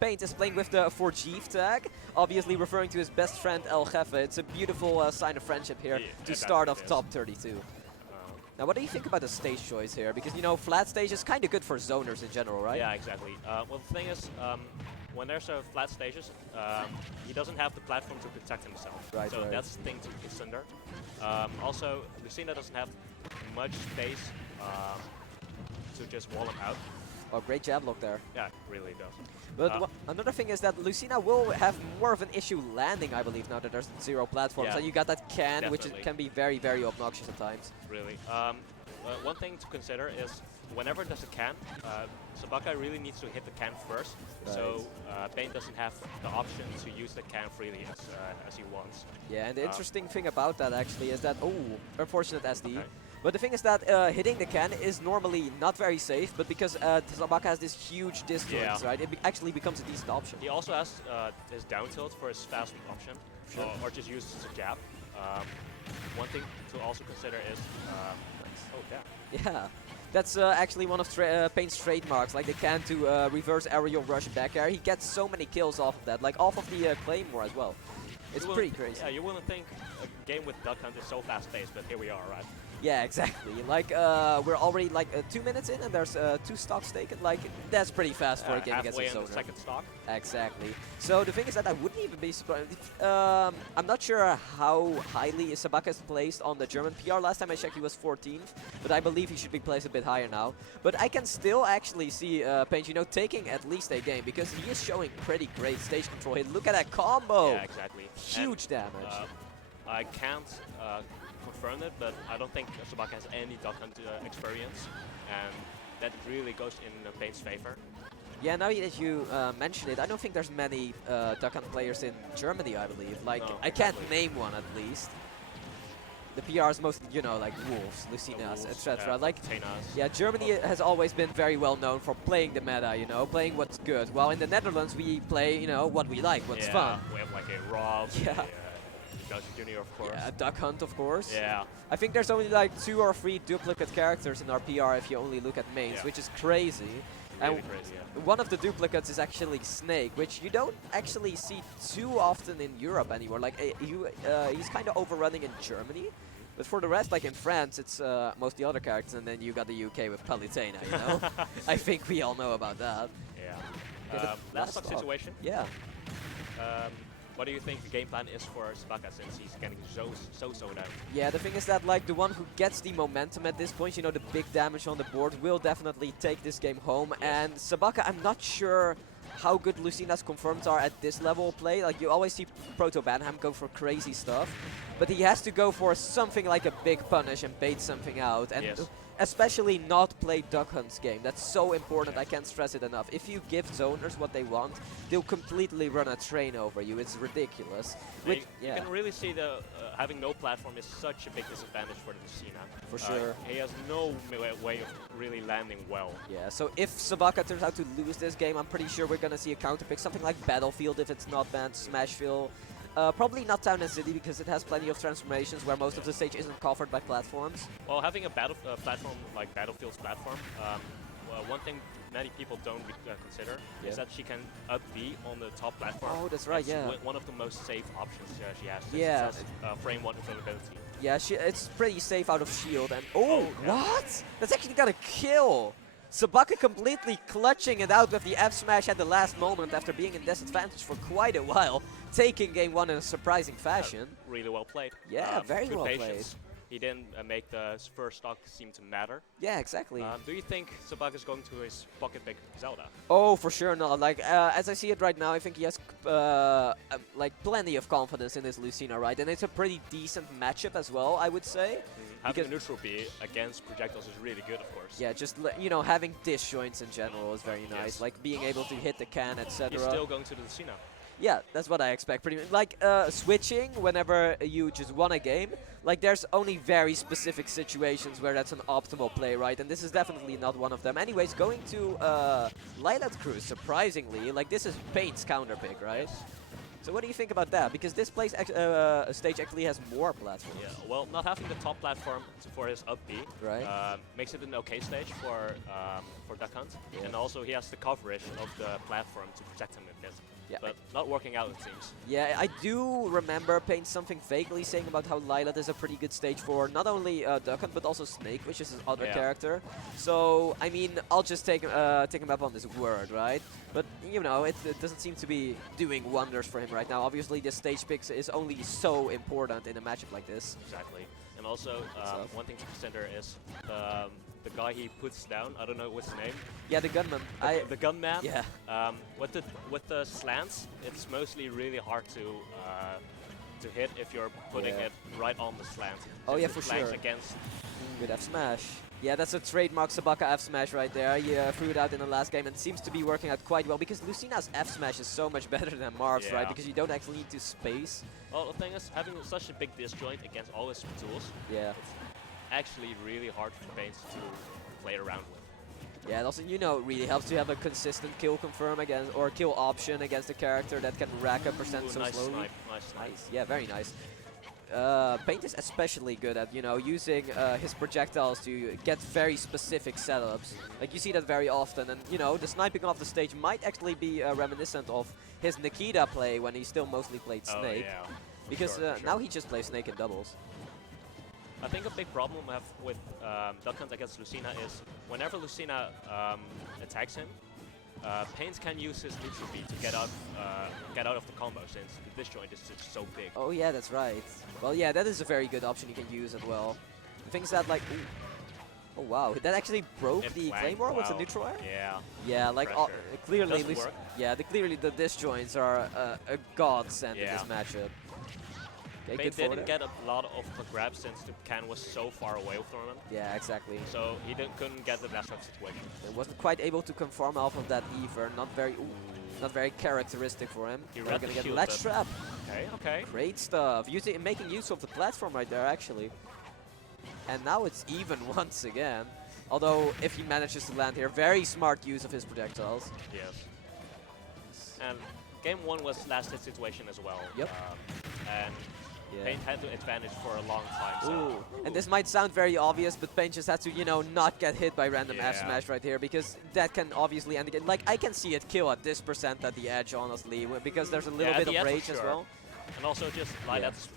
Paint is playing with the Forgive tag, obviously referring to his best friend El Jefe. It's a beautiful sign of friendship here to start off top 32. Now, what do you think about the stage choice here? Because, you know, flat stage is kind of good for zoners in general, right? Yeah, exactly. Well, the thing is, when there's a flat stages, he doesn't have the platform to protect himself. Right, so right. that's the thing to consider. Also, Lucina doesn't have much space to just wall him out. Oh, great jab lock there. Yeah, it really does. But another thing is that Lucina will have more of an issue landing, I believe, now that there's 0 platforms. Yeah, and you got that can, definitely. which can be very, very obnoxious at times. Really. One thing to consider is whenever there's a can, Sabaca really needs to hit the can first, Right. so Pain doesn't have the option to use the can freely as he wants. Yeah, and the interesting thing about that actually is that, oh, unfortunate SD. Okay. But the thing is that hitting the can is normally not very safe, but because Sabaca has this huge disjoints, right, it actually becomes a decent option. He also has his down tilt for his fast weak option, Sure. or just use as a jab. One thing to also consider is, oh yeah. Yeah, that's actually one of Pain's trademarks, like the can to reverse aerial rush back air. He gets so many kills off of that, like off of the Claymore as well. It's pretty crazy. Yeah, you wouldn't think a game with Duck Hunt is so fast-paced, but here we are, right? Yeah, exactly. Like, we're already like 2 minutes in and there's 2 stocks taken. Like, that's pretty fast for a game against a halfway in the zoner. second stock. Exactly. So the thing is that I wouldn't even be surprised. I'm not sure how highly Sabaca is placed on the German PR. Last time I checked, he was 14th, but I believe he should be placed a bit higher now. But I can still actually see Paint, you know, taking at least a game because he is showing pretty great stage control hit. Look at that combo! Yeah, exactly. Huge damage. I can't confirm it, but I don't think Sabaca has any Duck Hunt experience, and that really goes in Paint's favor. Yeah, now that you mention it, I don't think there's many Duck Hunt players in Germany, I believe. Like, No, I can't exactly. name one at least. The PR is mostly, you know, like Wolves, Lucinas, etc. Like, Tenas. yeah, Germany has always been very well known for playing the meta, you know, playing what's good. While in the Netherlands, we play, you know, what we like, what's fun. We have like a Rob, Yeah. Belgian Junior, of course. Yeah, Duck Hunt, of course. Yeah. I think there's only like 2 or 3 duplicate characters in our PR if you only look at mains, Yeah. which is crazy. Really crazy, yeah. One of the duplicates is actually Snake, which you don't actually see too often in Europe anymore. Like, he's kind of overrunning in Germany. But for the rest, like in France, it's mostly other characters, and then you got the UK with Palitena, you know? I think we all know about that. Yeah. Yeah, last stock situation. Yeah. What do you think the game plan is for Sabaca since he's getting so down? Yeah, the thing is that like the one who gets the momentum at this point, you know, the big damage on the board, will definitely take this game home. Yes. And Sabaca, I'm not sure how good Lucina's confirms are at this level of play. Like, you always see Proto Banham go for crazy stuff, but he has to go for something like a big punish and bait something out. And Yes. especially not play Duck Hunt's game. That's so important, I can't stress it enough. If you give zoners what they want, they'll completely run a train over you. It's ridiculous. Which, You can really see the having no platform is such a big disadvantage for the Lucina. For sure. He has no way of really landing well. Yeah, so if Sabaca turns out to lose this game, I'm pretty sure we're gonna see a counter pick, something like Battlefield if it's not banned, Smashville. Probably not Town and City because it has plenty of transformations where most of the stage isn't covered by platforms. Well, having a platform like Battlefield's platform, well, one thing many people don't consider is that she can up B on the top platform. Oh, that's right, yeah. One of the most safe options she has. Since Yeah. it has, frame 1 availability. Yeah, it's pretty safe out of shield. And oh, yeah. what? That's actually gonna kill. Sabaca completely clutching it out with the F smash at the last moment after being in disadvantage for quite a while, taking game 1 in a surprising fashion. Really well played. Yeah, very good well patience. He didn't make the first stock seem to matter. Yeah, exactly. Do you think Sabaca is going to his pocket pick Zelda? Oh, for sure not. Like, as I see it right now, I think he has like plenty of confidence in his Lucina, right? And it's a pretty decent matchup as well, I would say. Having a neutral B against projectiles is really good, of course. Yeah, just you know, having disjoints in general is very nice. Yes. Like being able to hit the can, etc. He's still going to the Lucina. Yeah, that's what I expect. Pretty much. Like switching whenever you just won a game. Like there's only very specific situations where that's an optimal play, right? And this is definitely not one of them. Anyways, going to Lilat Cruise, surprisingly, like this is Paint's counter pick, right? So what do you think about that? Because this stage actually has more platforms. Yeah, well, not having the top platform for his up B Right. makes it an okay stage for Duck Hunt, Yeah. and also he has the coverage of the platform to protect him a bit. Yeah, But not working out, it seems. Yeah, I do remember Paint something vaguely saying about how Lylat is a pretty good stage for not only Duck Hunt but also Snake, which is his other character. So I mean, I'll just take him up on his word, right? But you know, it doesn't seem to be doing wonders for him right now. Obviously, the stage picks is only so important in a matchup like this. Exactly. And also, one thing to consider is the guy he puts down. I don't know what's his name. Yeah, the gunman. The gunman. Yeah. With the slants, it's mostly really hard to hit if you're putting it right on the slant. Oh yeah, If for it flanks sure. Against. Good F smash. Yeah, that's a trademark Sabaca F smash right there. He threw it out in the last game and seems to be working out quite well because Lucina's F smash is so much better than Marv's, right? Because you don't actually need to space. Well, the thing is, having such a big disjoint against all his tools, Yeah. it's actually really hard for Paint to play around with. Yeah, and also, you know, it really helps to have a consistent kill confirm against, or kill option against a character that can rack up percent so nice slowly. Snipe, nice snipe. Nice, yeah, very nice. Paint is especially good at, you know, using his projectiles to get very specific setups. Like, you see that very often, and, you know, the sniping off the stage might actually be reminiscent of his Nikita play when he still mostly played Snake. Oh, yeah. Because Sure. now he just plays Snake in doubles. I think a big problem I have with Duck Hunt against Lucina is whenever Lucina attacks him, Paint can use his neutral beat to get out of the combo since the disjoint is just so big. Oh yeah, that's right. Well, yeah, that is a very good option you can use as well. The thing is that, like, ooh. Oh wow, that actually broke It the flanked, Claymore with the wow. neutral air? Yeah. Yeah, like, Pressure. clearly, Doesn't work. yeah, clearly the disjoints are a godsend in this matchup. Okay, Paint good forward didn't air. get a lot of the grabs since the can was so far away from him, Yeah, exactly. so he couldn't get the best of situation. It wasn't quite able to confirm off of that either. Not very characteristic for him. He We're read gonna the get shield, ledge but- trap. Okay. Great stuff. Making use of the platform right there, actually. And now it's even once again. Although, if he manages to land here, very smart use of his projectiles. Yes. And game 1 was last hit situation as well. Yep. And Yeah. Paint had the advantage for a long time. So. Ooh. And this might sound very obvious, but Paint just had to, you know, not get hit by random F Yeah. smash right here, because that can obviously end the game. Like, I can see it kill at this percent at the edge, honestly, because there's a little at bit the of edge for rage as sure. well. And also just Lylat's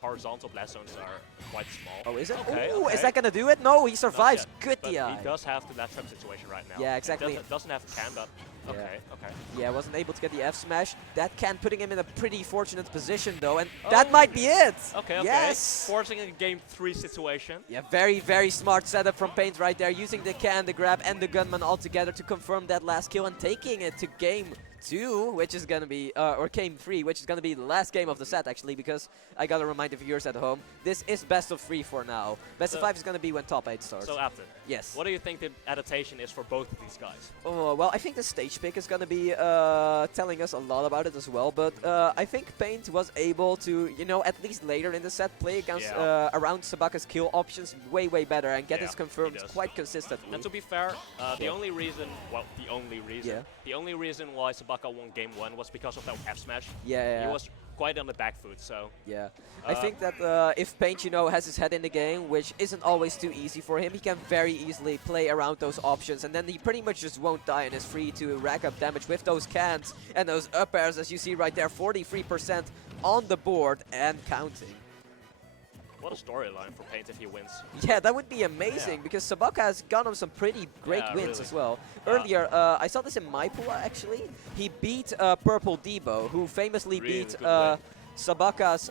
horizontal blast zones are quite small. Oh, is it? Okay, Ooh, okay. is that gonna do it? No, he Not survives. yet, Good but DI. he does have the lat trap situation right now. Yeah, exactly. Doesn't have can, but Yeah. okay. Yeah, wasn't able to get the F smash. That can putting him in a pretty fortunate position though, and that might be it. Okay. Yes. Forcing a game 3 situation. Yeah, very, very smart setup from Paint right there, using the can, the grab, and the gunman all together to confirm that last kill and taking it to game 2, which is gonna be, or game 3, which is gonna be the last game of the set actually, because I gotta remind the viewers at home, this is best of 3 for now. Best of 5 is gonna be when top 8 starts. So after, yes. what do you think the adaptation is for both of these guys? Oh, well, I think the stage pick is gonna be telling us a lot about it as well, but I think Paint was able to, you know, at least later in the set, play against around Sabaca's kill options way better and get his confirmed quite consistently. And to be fair, the only reason why Sabaca won game 1 was because of that F smash. Yeah. He was quite on the back foot, so. Yeah, I think that if Paint, you know, has his head in the game, which isn't always too easy for him, he can very easily play around those options, and then he pretty much just won't die and is free to rack up damage with those cans and those up airs, as you see right there, 43% on the board and counting. What a storyline for Paint if he wins. Yeah, that would be amazing, because Sabaca has gotten some pretty great wins really. as well. Earlier, I saw this in my pool actually. He beat Purple Debo, who famously Really beat good win. Sabaca's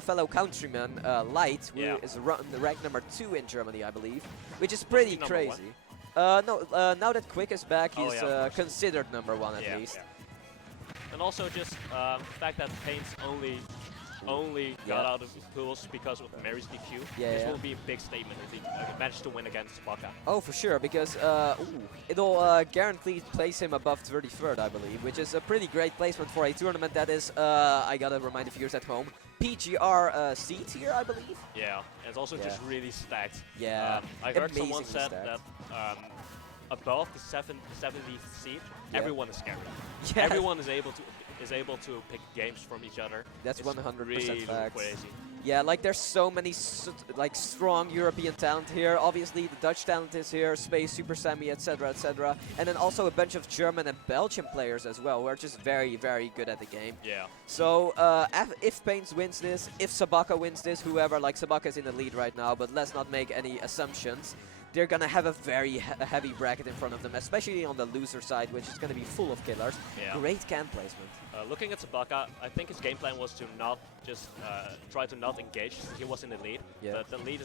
fellow countryman, Light, who is ranked number 2 in Germany, I believe, which is pretty number crazy. No, now that Quick is back, he's considered number 1 at least. Yeah. And also just the fact that Paint's only got out of the pools because of Mary's DQ. This will be a big statement if he manages to win against Sabaca. Oh, for sure, because it'll guarantee place him above 33rd, I believe, which is a pretty great placement for a tournament that is, I gotta remind the viewers at home, PGR C tier, I believe. Yeah, and it's also just really stacked. Yeah, I heard someone amazingly said stacked. that above the 70th seed, Yeah. everyone is scared. Yeah. Everyone is able to pick games from each other. That's It's 100% really facts. crazy. Yeah, like there's so many like strong European talent here. Obviously, the Dutch talent is here, Space, Super Semi, etc., etc. And then also a bunch of German and Belgian players as well, who are just very, very good at the game. Yeah. So if Paints wins this, if Sabaca wins this, whoever, like Sabaca is in the lead right now, but let's not make any assumptions. They're gonna have a very heavy bracket in front of them, especially on the loser side, which is gonna be full of killers. Yeah. Great can placement. Looking at Sabaca, I think his game plan was to not just try to not engage since he was in the lead. Yeah. The lead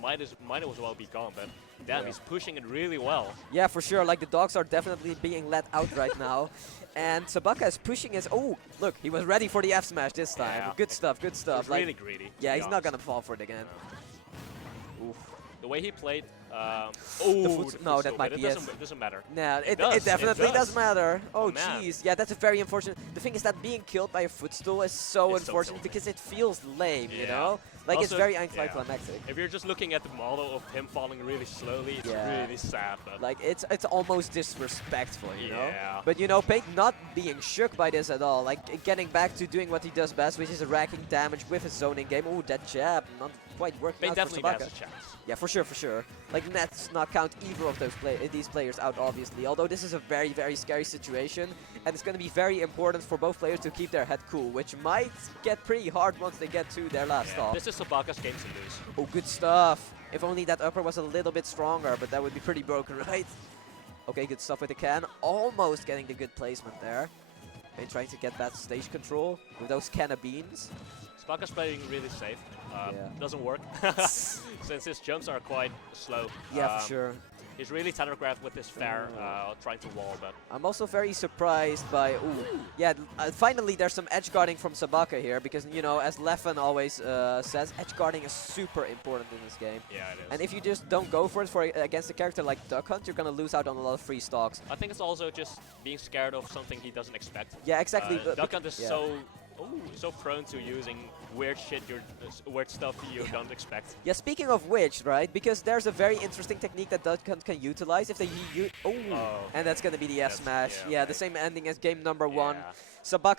might as well be gone, but damn, he's pushing it really well. Yeah, for sure. Like, the dogs are definitely being let out right now. And Sabaca is pushing his... Oh, look, he was ready for the F smash this time. Yeah. Good stuff, good stuff. He's Like, really greedy. yeah, to he's be not honest. gonna fall for it again. Oof. The way he played, The oh, foot- no, that might be it. Doesn't matter. Nah, It it definitely does. does matter. Oh, man. jeez. Yeah, that's a very unfortunate... The thing is that being killed by a footstool is so It's so unfortunate tilting. because it feels lame, you Yeah. know? Like, it's Also, very yeah. anticlimactic. If you're just looking at the model of him falling really slowly, it's Yeah. really sad. But Like, it's almost disrespectful, you know? Yeah. But, you know, Pate not being shook by this at all. Like, getting back to doing what he does best, which is racking damage with his zoning game. Ooh, that jab, not quite working Payne out definitely for has Sabaca. a chance. Yeah, for sure, for sure. Like, let's not count either of these players out, obviously. Although this is a very, very scary situation, and it's going to be very important for both players to keep their head cool, which might get pretty hard once they get to their last stop. This is Sabaca's game to lose. Oh, good stuff. If only that upper was a little bit stronger, but that would be pretty broken, right? Okay, good stuff with the can. Almost getting the good placement there. And trying to get that stage control with those canna beans. Sabaca's playing really safe. Yeah. Doesn't work since his jumps are quite slow. Yeah, for sure. He's really telegraphed with his fair, trying to wall, but I'm also very surprised by... Ooh, yeah, finally there's some edge guarding from Sabaca here, because, you know, as Leffen always says, edge guarding is super important in this game. yeah, it is. And if you just don't go for it against a character like Duck Hunt, you're gonna lose out on a lot of free stocks. I think it's also just being scared of something he doesn't expect. Yeah, exactly. Duck Hunt is yeah. so prone to using weird shit, weird stuff you don't expect. Yeah, speaking of which, right, because there's a very interesting technique that Duck Hunt can utilize if they and that's gonna be the F That's- smash. yeah, Yeah, right. the same ending as game number 1. Yeah. Sabaca